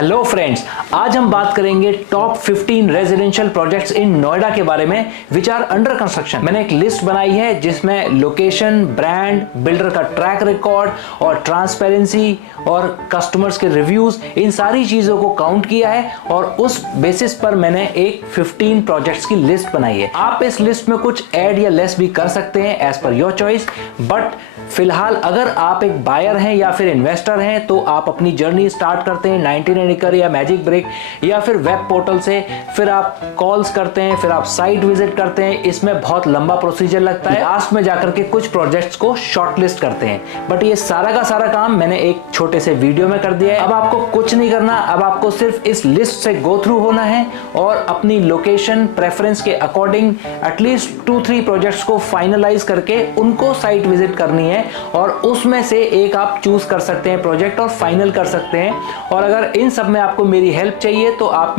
Hello friends, आज हम बात करेंगे top 15 residential projects in Noida के बारे में विच आर अंडर कंस्ट्रक्शन। मैंने एक लिस्ट बनाई है जिसमें लोकेशन, ब्रांड, बिल्डर का ट्रैक रिकॉर्ड और ट्रांसपेरेंसी और कस्टमर्स के रिव्यूज, इन सारी चीजों को काउंट किया है और उस बेसिस पर मैंने एक 15 प्रोजेक्ट्स की लिस्ट बनाई है। आप इस लिस्ट में कुछ ऐड या लेस भी कर सकते हैं as per your choice, but फिलहाल अगर आप एक बायर हैं या फिर इन्वेस्टर हैं तो आप अपनी जर्नी स्टार्ट करते हैं 99 एकड़ या मैजिक ब्रिक या फिर वेब पोर्टल से, फिर आप कॉल्स करते हैं, फिर आप साइट विजिट करते हैं। इसमें बहुत लंबा प्रोसीजर लगता है, लास्ट में जाकर के कुछ प्रोजेक्ट्स को शॉर्टलिस्ट करते हैं। बट ये सारा का सारा काम मैंने एक छोटे से वीडियो में कर दिया है। अब आपको कुछ नहीं करना, अब आपको सिर्फ इस लिस्ट से गो थ्रू होना है और अपनी लोकेशन प्रेफरेंस के अकॉर्डिंग एटलीस्ट 2-3 प्रोजेक्ट्स को फाइनलाइज करके उनको साइट विजिट करनी है और उसमें से एक आप चूज कर सकते हैं प्रोजेक्ट और फाइनल कर सकते हैं। और अगर इन सब में आपको मेरी हेल्प चाहिए तो आप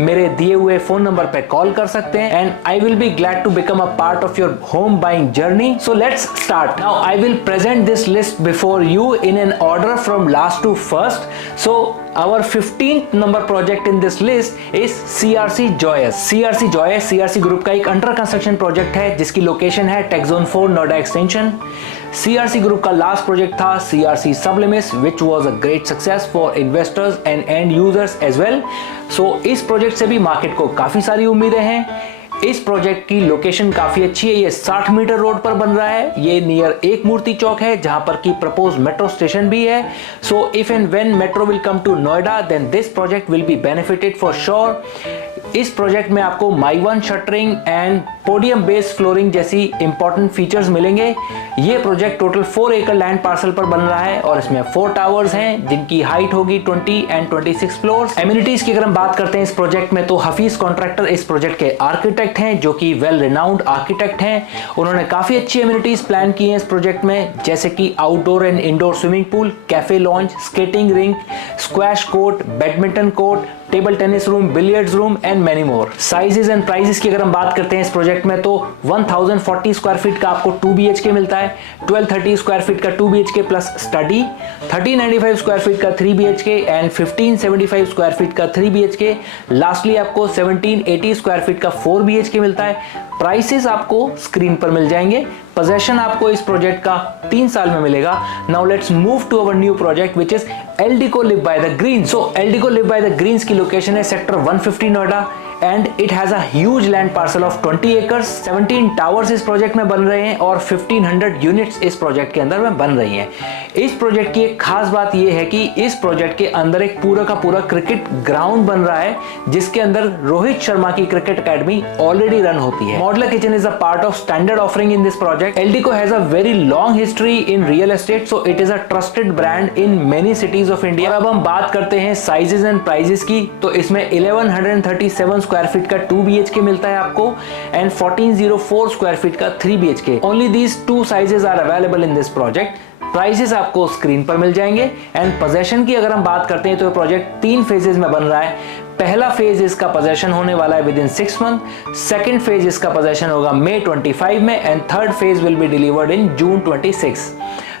मेरे दिए हुए फोन नंबर पे कॉल कर सकते हैं and I will be glad to become a part of your home buying journey. So let's start now. I will present this list before you in an order from last to first. So our 15th number project in this list is CRC Joyous। CRC Joyous CRC group का एक under construction project है जिसकी location है take zone 4 Noida extension. CRC group का last project था CRC Sublimis which was a great success for investors and end users as well। So इस project से भी मार्केट को काफी सारी उम्मीदें हैं। इस प्रोजेक्ट की लोकेशन काफी अच्छी है, ये 60 मीटर रोड पर बन रहा है। ये नियर एक मूर्ति चौक है जहां पर की प्रपोज मेट्रो स्टेशन भी है। So if and when metro will come to Noida then this project will be benefited for sure. इस प्रोजेक्ट में आपको Mivan shuttering and podium based flooring जैसी इंपॉर्टेंट फीचर्स मिलेंगे। ये प्रोजेक्ट टोटल 4 एकड़ लैंड पार्सल पर बन रहा है और इसमें 4 टावर्स हैं जिनकी हाइट होगी 20 एंड 26 फ्लोर्स। एमिनिटीज की अगर हम बात करते हैं इस प्रोजेक्ट में तो हफीज कॉन्ट्रैक्टर इस प्रोजेक्ट के आर्किटेक्ट हैं जो कि वेल रिनाउंड आर्किटेक्ट हैं। उन्होंने काफी अच्छी एमिनिटीज प्लान की हैं इस प्रोजेक्ट में, जैसे कि outdoor and indoor swimming pool, cafe launch, skating rink, squash court, badminton court, table tennis room, billiards room and many more. Sizes and prices की अगर हम बात करते हैं इस प्रोजेक्ट में तो 1040 स्क्वायर फीट का आपको 2 BHK मिलता है, 1230 स्क्वायर फीट का 2 BHK plus study, 1395 square feet का 3 BHK एंड 1575 स्क्वायर फीट का 3 BHK। लास्टली आपको 1780 स्क्वायर फीट का 4 BHK मिलता है। प्राइसेस आपको स्क्रीन पर मिल जाएंगे। पोजेशन आपको इस प्रोजेक्ट का 3 साल में मिलेगा। Now let's move to our new project which is Eldeco live by the greens. So Eldeco live by the greens की लोकेशन है sector 150 Noida and it has a huge land parcel of 20 acres. 17 towers इस project में बन रहे हैं और 1500 units इस project के अंदर में बन रही हैं। इस प्रोजेक्ट की एक खास बात यह है कि इस प्रोजेक्ट के अंदर एक पूरा का पूरा क्रिकेट ग्राउंड बन रहा है जिसके अंदर रोहित शर्मा की क्रिकेट एकेडमी ऑलरेडी रन होती है। Modular kitchen is a part of standard offering in this project. Eldeco has a very long history in real estate, so it is a trusted brand in many cities of India. अब हम बात करते हैं sizes and prices की तो इसमें 1137 square feet का 2 BHK मिलता है आपको एंड 1404 स्क्वायर फीट का 3 BHK। Only these 2 sizes are available in this project. Prices आपको स्क्रीन पर मिल जाएंगे एंड पोजेशन की अगर हम बात करते हैं तो प्रोजेक्ट 3 फेजेस में बन रहा है। पहला फेज इसका पोजेशन होने वाला है with in 6 month, second phase इसका पोजेशन होगा मई 25 में and third phase will be delivered in June 26।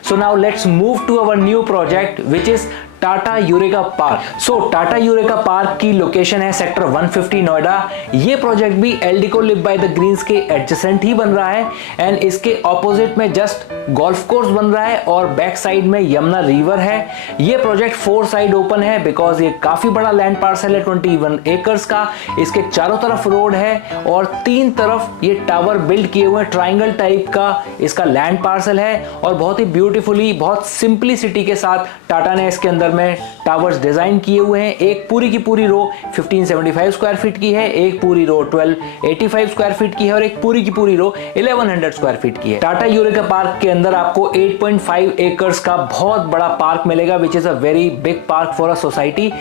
So now let's move to our new project which is Tata Eureka Park. So Tata Eureka Park की location है sector 150 Noida. ये project भी Eldeco live by the greens के adjacent ही बन रहा है and इसके ऑपोजिट में जस्ट गोल्फ कोर्स बन रहा है और बैक साइड में यमुना रिवर है। ये प्रोजेक्ट 4 साइड ओपन है बिकॉज ये काफी बड़ा लैंड पार्सल है 21 एकर्स का। इसके चारों तरफ रोड है और 3 तरफ ये टावर बिल्ड किए हुए ट्राइंगल टाइप का इसका लैंड पार्सल है और बहुत ही ब्यूटीफुली, बहुत सिंपलिसिटी के साथ टाटा ने इसके अंदर में टावर्स डिजाइन किए हुए हैं। एक पूरी की पूरी रो 1575 स्क्वायर फीट की है, एक पूरी रो 1285 स्क्वायर फीट की है और एक पूरी की पूरी रो 1100 स्क्वायर फीट की है। टाटा यूरेका पार्क के अंदर आपको 8.5 एकर्स का बहुत बड़ा पार्क मिलेगा which is a very big park for a society.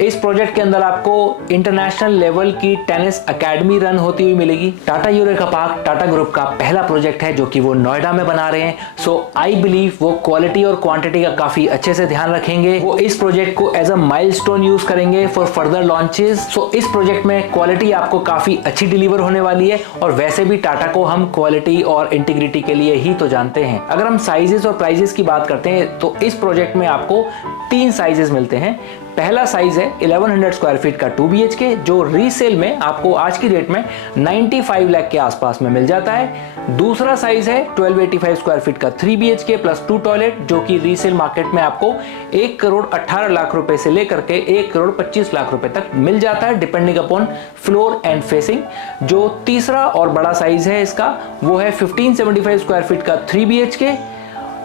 इस प्रोजेक्ट के अंदर आपको इंटरनेशनल लेवल की टेनिस एकेडमी रन होती हुई मिलेगी। Tata Eureka park Tata group का पहला प्रोजेक्ट है जो कि वो नोएडा में बना रहे हैं। सो आई बिलीव वो क्वालिटी और क्वांटिटी का काफी अच्छे से ध्यान रखेंगे। वो इस प्रोजेक्ट को एज अ माइलस्टोन यूज करेंगे फॉर फर्दर लॉन्चेस। सो इस प्रोजेक्ट में क्वालिटी आपको काफी अच्छी डिलीवर होने वाली है और वैसे भी टाटा को हम क्वालिटी और इंटीग्रिटी के लिए ही तो जानते हैं। अगर हम साइजेस और प्राइजेस की बात करते हैं तो इस प्रोजेक्ट में आपको तीन साइजेस मिलते हैं। पहला साइज है 1100 स्क्वायर फीट का 2 BHK, जो रीसेल में आपको आज की डेट में 95 लाख के आसपास में मिल जाता है। दूसरा साइज है 1285 स्क्वायर फीट का 3 BHK प्लस 2 टॉयलेट, जो कि रीसेल मार्केट में आपको 1 करोड़ 18 लाख रुपए से लेकर के 1 करोड़ 25 लाख रुपए तक मिल जाता है, depending upon floor and facing. जो तीसरा और बड़ा साइज है इसका, वो है 1575 स्क्वायर फीट का 3 BHK।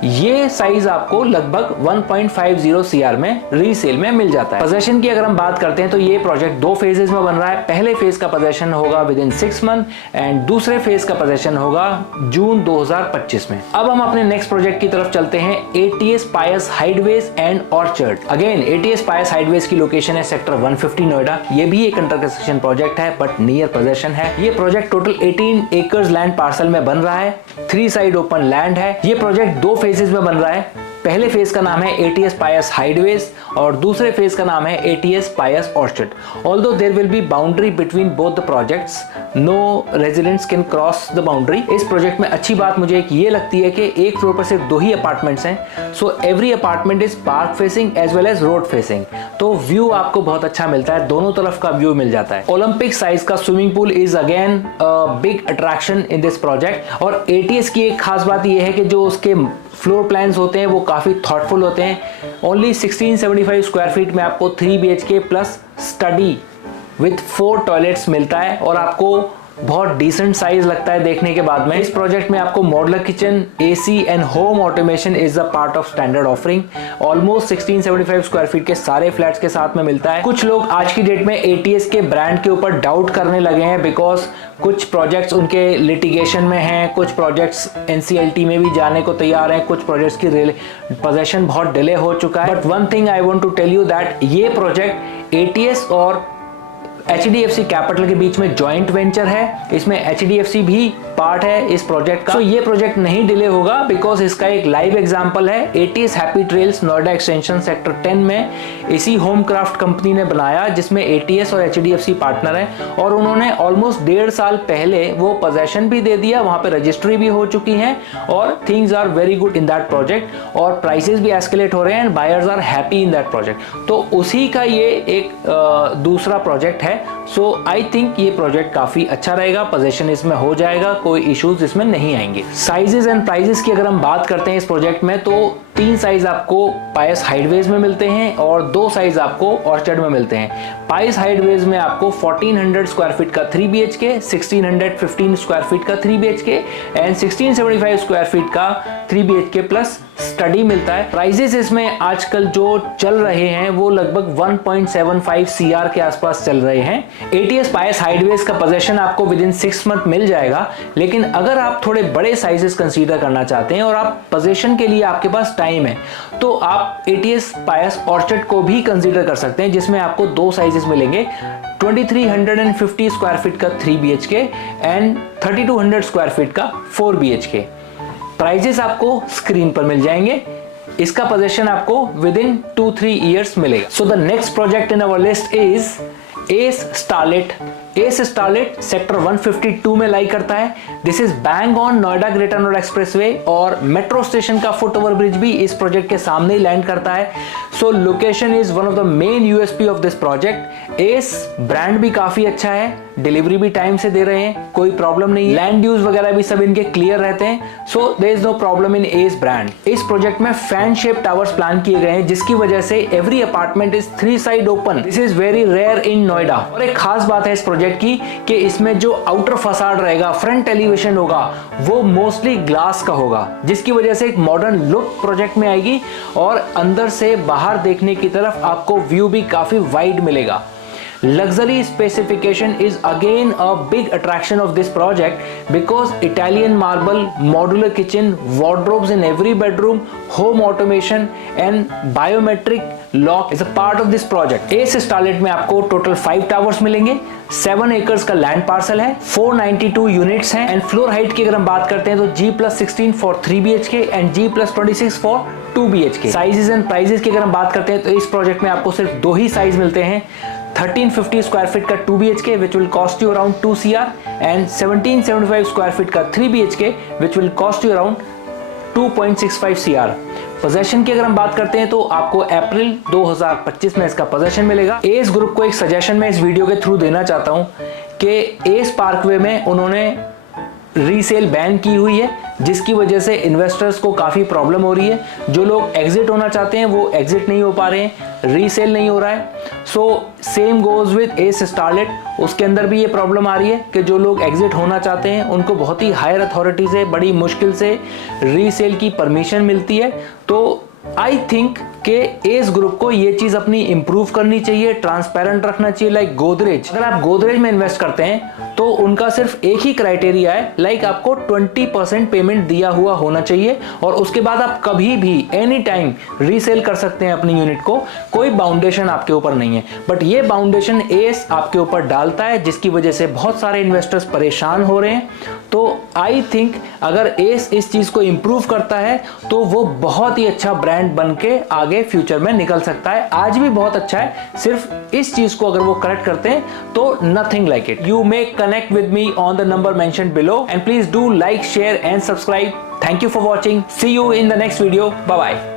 ये साइज आपको लगभग 1.50 CR में रीसेल में मिल जाता है। पोजेशन की अगर हम बात करते हैं तो ये प्रोजेक्ट 2 फेजेस में बन रहा है। पहले फेज का पोजेशन होगा विद इन 6 मंथ एंड दूसरे फेज का पोजेशन होगा जून 2025 में। अब हम अपने नेक्स्ट प्रोजेक्ट की तरफ चलते हैं, ATS pious hideaways and orchard. Again ATS pious hideaways की लोकेशन है सेक्टर 150 नोएडा। ये भी एक अंडर कंस्ट्रक्शन प्रोजेक्ट है बट नियर पोजेशन है। ये project total 18 acres land parcel में बन रहा है। 3 साइड ओपन लैंड है। ये प्रोजेक्ट 2 फेजेस में बन रहा है। पहले फेज का नाम है ATS पायस हाइडवेज और दूसरे फेज का नाम है ATS Pious Orchard. Although there will be boundary between both the projects, no residents can cross the boundary. इस प्रोजेक्ट में अच्छी बात मुझे एक ये लगती है कि एक फ्लोर पर सिर्फ 2 ही अपार्टमेंट्स हैं, so every apartment is park facing as well as road facing, तो व्यू आपको बहुत अच्छा मिलता है, दोनों तरफ का व्यू मिल जाता है। ओलंपिक साइज का swimming pool is again big attraction in this project. और ATS की एक खास बात यह है कि जो उसके फ्लोर प्लान्स होते हैं वो काफी थॉटफुल होते हैं। ओनली 1675 स्क्वायर फीट में आपको 3 BHK plus study with 4 toilets मिलता है और आपको बहुत डिसेंट साइज लगता है देखने के बाद में। इस प्रोजेक्ट में आपको modular kitchen, AC and home automation is the part of standard offering. Almost 1675 square feet के सारे फ्लैट्स के साथ में मिलता है। कुछ लोग आज की डेट में ATS के ब्रांड के ऊपर डाउट करने लगे हैं बिकॉज कुछ प्रोजेक्ट्स उनके लिटिगेशन में हैं, कुछ प्रोजेक्ट्स NCLT में भी जाने को तैयार हैं, कुछ प्रोजेक्ट्स की पोजेशन बहुत डिले हो चुका है। But one thing I want to tell you that ये प्रोजेक्ट ATS और HDFC कैपिटल के बीच में जॉइंट वेंचर है। इसमें HDFC भी पार्ट है इस प्रोजेक्ट का। तो ये प्रोजेक्ट नहीं डिले होगा बिकॉज इसका एक लाइव एग्जांपल है। ATS happy trails Noida extension sector 10 में इसी होम क्राफ्ट कंपनी ने बनाया, जिसमें ATS और HDFC पार्टनर है और उन्होंने ऑलमोस्ट 1.5 साल पहले वो पोजेशन भी दे दिया, वहां पे रजिस्ट्री भी हो चुकी है और things are very good in that project और प्राइसेस भी एस्केलेट हो रहे हैं and buyers are happy in that project. तो उसी का ये एक दूसरा प्रोजेक्ट है। सो आई थिंक ये प्रोजेक्ट काफी अच्छा रहेगा, पोजेशन इसमें हो जाएगा, कोई इश्यूज इसमें नहीं आएंगे। साइजेस एंड प्राइसेस की अगर हम बात करते हैं इस प्रोजेक्ट में तो 3 साइज आपको पायस हाइडवेज में मिलते हैं और 2 साइज आपको ऑर्चर्ड में मिलते हैं। पायस हाइडवेज में आपको 1400 स्क्वायर फीट का 3 BHK, 1615 स्क्वायर फीट का 3 BHK एंड 1675 स्क्वायर फीट का 3 BHK प्लस स्टडी मिलता है। प्राइसेस इसमें आजकल जो चल रहे हैं वो लगभग 1.75 CR के आसपास चल रहे हैं। ATS पायस हाइडवेज का पोजेशन आपको विद इन 6 मंथ मिल जाएगा, लेकिन अगर आप थोड़े बड़े साइजेस कंसीडर करना चाहते हैं और आप पोजेशन के लिए आपके पास टाइम है तो आप ATS पायस ऑर्चर्ड को भी कंसीडर कर सकते हैं, जिसमें आपको 2 साइजेस मिलेंगे, 2350 स्क्वायर फीट का 3 BHK एंड 3200 स्क्वायर फीट का 4 BHK। प्राइजेस आपको स्क्रीन पर मिल जाएंगे। इसका पोजेशन आपको विद इन 2-3 ईयर्स मिलेगा। So the next project in our list is S starlet. S starlet sector 152 में लाई करता है। This is bang on Noida greater Noida expressway और मेट्रो स्टेशन का फुट ओवर ब्रिज भी इस प्रोजेक्ट के सामने ही लैंड करता है। सो location is one of the main USP of this project. S brand भी काफी अच्छा है, डिलीवरी भी टाइम से दे रहे हैं, कोई प्रॉब्लम नहीं है, लैंड ड्यूज वगैरह भी सब इनके क्लियर रहते हैं। So there is no problem in S brand. इस प्रोजेक्ट में फैन शेप टावर्स प्लान किए गए हैं, जिसकी वजह से every apartment is 3 side open. This is very rare in Noida. और एक खास बात है इस प्रोजेक्ट की कि इसमें जो आउटर फसाड रहेगा, फ्रंट एलिवेशन होगा, वो मोस्टली ग्लास का होगा, जिसकी वजह से एक मॉडर्न लुक प्रोजेक्ट में आएगी और अंदर से बाहर देखने की तरफ आपको व्यू भी काफी वाइड मिलेगा। Luxury specification is again a big attraction of this project because Italian marble, modular kitchen, wardrobes in every bedroom, home automation and biometric lock is a part of this project. S starlet में आपको total 5 towers मिलेंगे, 7 acres का land parcel है, 492 units हैं and floor height की अगर हम बात करते हैं तो G+16 for 3 BHK and G+26 for 2 BHK। Sizes and prices की अगर हम बात करते हैं तो इस प्रोजेक्ट में आपको सिर्फ 2 ही साइज मिलते हैं, 1350 स्क्वायर फीट का 2 BHK which will cost you around 2 CR and 1775 square feet का 3 BHK which will cost you around 2.65 CR। Possession की अगर हम बात करते हैं तो आपको अप्रैल 2025 में इसका पोजेशन मिलेगा। एस ग्रुप को एक सजेशन मैं इस वीडियो के थ्रू देना चाहता हूं कि एस पार्कवे में उन्होंने रीसेल बैन की हुई है, जिसकी वजह से इन्वेस्टर्स को काफ़ी प्रॉब्लम हो रही है। जो लोग एग्जिट होना चाहते हैं वो एग्जिट नहीं हो पा रहे हैं, रीसेल नहीं हो रहा है। So same goes with S starlet, उसके अंदर भी ये प्रॉब्लम आ रही है कि जो लोग एग्जिट होना चाहते हैं उनको बहुत ही हायर अथॉरिटी से बड़ी मुश्किल से रीसेल की परमिशन मिलती है। तो आई थिंक कि एस ग्रुप को ये चीज अपनी इंप्रूव करनी चाहिए, ट्रांसपेरेंट रखना चाहिए। लाइक गोदरेज, अगर आप गोदरेज में इन्वेस्ट करते हैं तो उनका सिर्फ एक ही क्राइटेरिया है, लाइक आपको 20% पेमेंट दिया हुआ होना चाहिए और उसके बाद आप कभी भी एनी टाइम रीसेल कर सकते हैं अपनी यूनिट को, कोई बाउंडेशन आपके ऊपर नहीं है। बट ये बाउंडेशन एस आपके ऊपर डालता है, जिसकी वजह से बहुत सारे इन्वेस्टर्स परेशान हो रहे हैं। तो आई थिंक अगर एस इस चीज को इंप्रूव करता है तो वो बहुत ही अच्छा ब्रांड बन के आगे फ्यूचर में निकल सकता है। आज भी बहुत अच्छा है, सिर्फ इस चीज को अगर वो करेक्ट करते हैं तो nothing like it. You may connect with me on the number mentioned below and please do like, share and subscribe. Thank you for watching. See you in the next video. Bye bye.